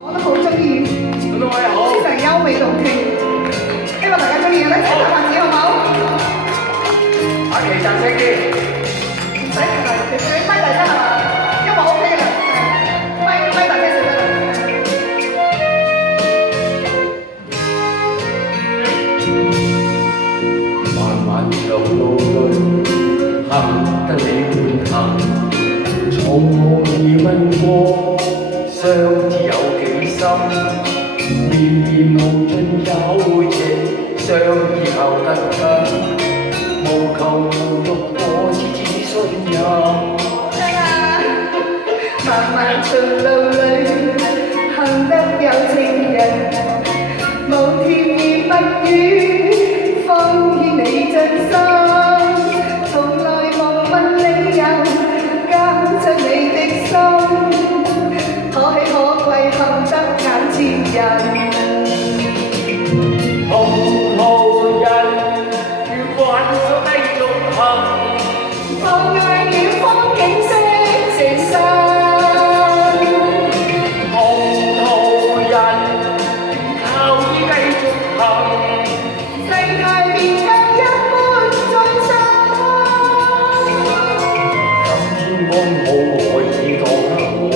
我都好中意，非常優美動聽。希望大家中意嘅咧，一齊打拍子好唔好？打旗讚聲啲，唔使你咪大聲係嘛？音樂 OK 嘅啦，咪大聲少得啦。漫漫長路裏，行得你滿行，從無疑問過，相知有幾深。綿綿無盡有情，相依靠得緊，無求無欲，我只信任。好聽啊！漫漫長路裏，行得有情人，無甜言蜜語，放於你真心，從來無問理由，交出你的心。可喜可貴，幸得眼前人。同途人，願挽手繼續行。放眼遠方景色成身。同途人，靠依繼續行。世界變得一般再生。今天安好，我已當幸運。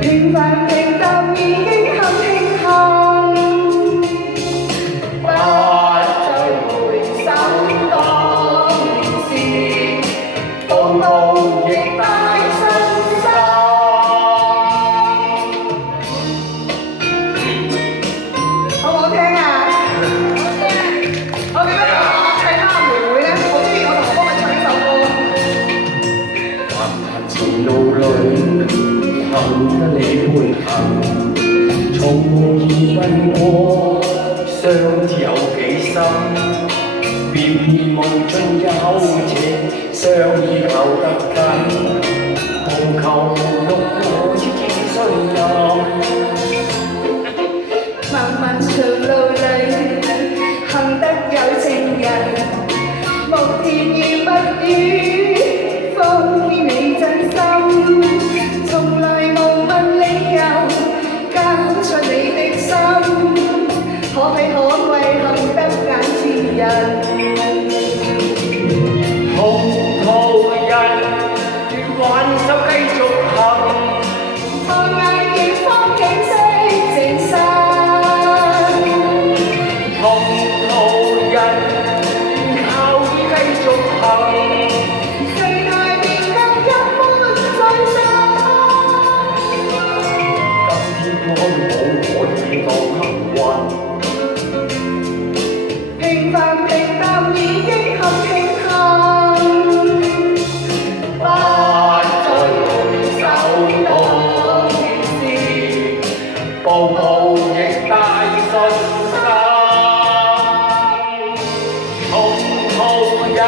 平凡平淡已經很慶幸，不再回首當年事，步步亦帶信心。好唔好聽啊？我記得我契媽妹妹咧，好中意我同我幫佢唱呢首歌。漫漫前路裏，行得你伴行，從無疑問過，相知有幾深，綿綿無盡有情，相依靠得緊，無求無欲，我只信任。漫漫長路裏，行得有情人，無甜言蜜語，放於你真心，從來無問理由，交出你的心，可喜可貴，幸得眼前人。同途人，願挽手繼續行。放眼遠方景色成身。同途人，願靠依繼續行。世界變得一般再生。今天安好，我已當幸運。平凡平淡已經很慶幸，不再回首當年事，步步亦帶信心。同途人，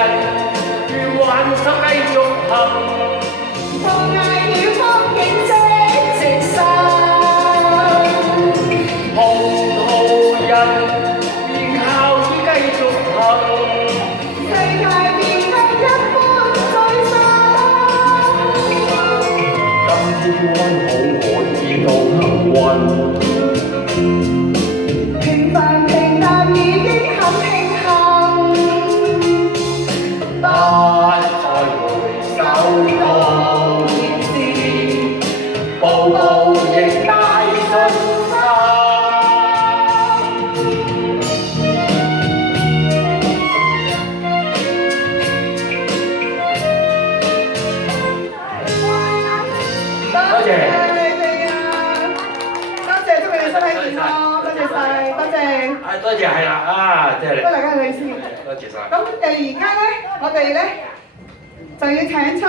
願挽手繼續行。放眼遠方景色成身。同途人，願靠依繼續行。世界變得一般再生。今天安好，我已當幸運。平凡平淡已經很慶幸，不再回首當年事，步步亦帶信心。多謝你哋啊！多謝，祝你哋身體健康，多謝晒，多謝。多謝係啦，即係你。多謝大家嘅意思。多謝晒。咁而家咧，我哋咧就要請出